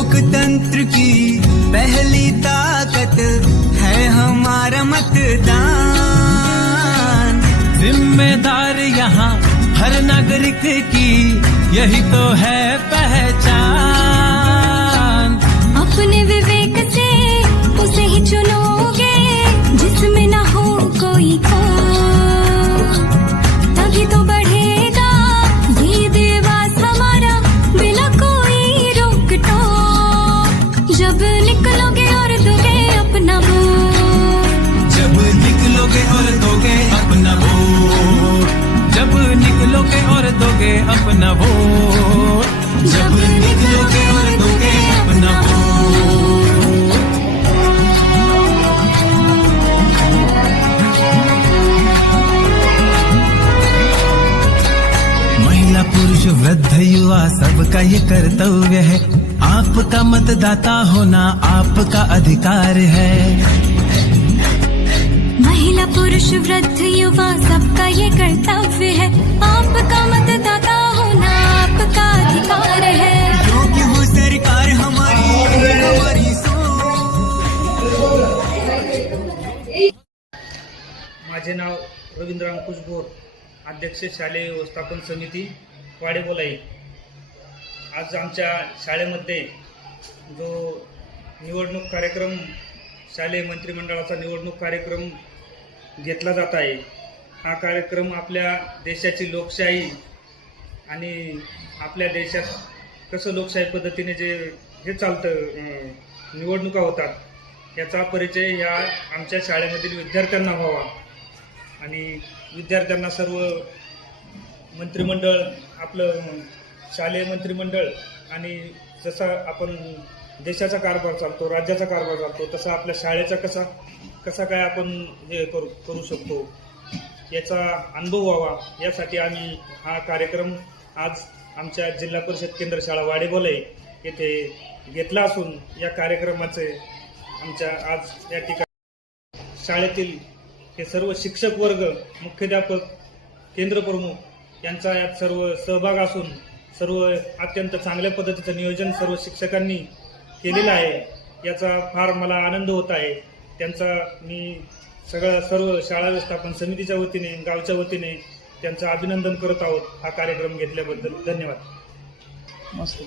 लोकतंत्र की पहली ताकत है हमारा मतदान। जिम्मेदार यहाँ हर नागरिक की यही तो है पहचान। निकलोगे और दोगे अपना वोट जब निकलोगे और दोगे अपना वोट महिला, पुरुष, वृद्ध, युवा, सबका ये कर्तव्य है। आपका मतदाता होना आपका अधिकार है। महिला, पुरुष, वृद्ध, युवा सबका रवींद्र अंकुश भोर अध्यक्ष शालेय व्यवस्थापन समिती वाडेबोलाई आज आमच्या शाळेमध्ये जो निवडणूक कार्यक्रम शालेय मंत्रिमंडळाचा निवडणूक कार्यक्रम घेतला जात आहे हा कार्यक्रम आपल्या देशाची लोकशाही आणि आपल्या देशात कसं लोकशाही पद्धतीने जे हे चालतं निवडणुका होतात याचा परिचय या आमच्या शाळेमधील विद्यार्थ्यांना व्हावा. आणि विद्यार्थ्यांना सर्व मंत्रिमंडळ आपलं शालेय मंत्रिमंडळ आणि जसा आपण देशाचा कारभार चालतो राज्याचा कारभार चालतो तसा आपल्या शाळेचा कसा कसा काय आपण हे करू करू शकतो याचा अनुभव व्हावा यासाठी आम्ही हा कार्यक्रम आज आमच्या जिल्हा परिषद केंद्र शाळा वाडेबोले येथे घेतला असून या कार्यक्रमाचे आमच्या आज या ठिकाणी शाळेतील हे सर्व शिक्षक वर्ग मुख्याध्यापक केंद्रप्रमुख यांचा यात सर्व सहभाग असून सर्व अत्यंत चांगल्या पद्धतीचं नियोजन सर्व शिक्षकांनी केलेलं आहे. याचा फार मला आनंद होत आहे. त्यांचा मी सगळं सर्व शाळा व्यवस्थापन समितीच्या वतीने गावच्या वतीने त्यांचं अभिनंदन करत आहोत हा कार्यक्रम घेतल्याबद्दल धन्यवाद.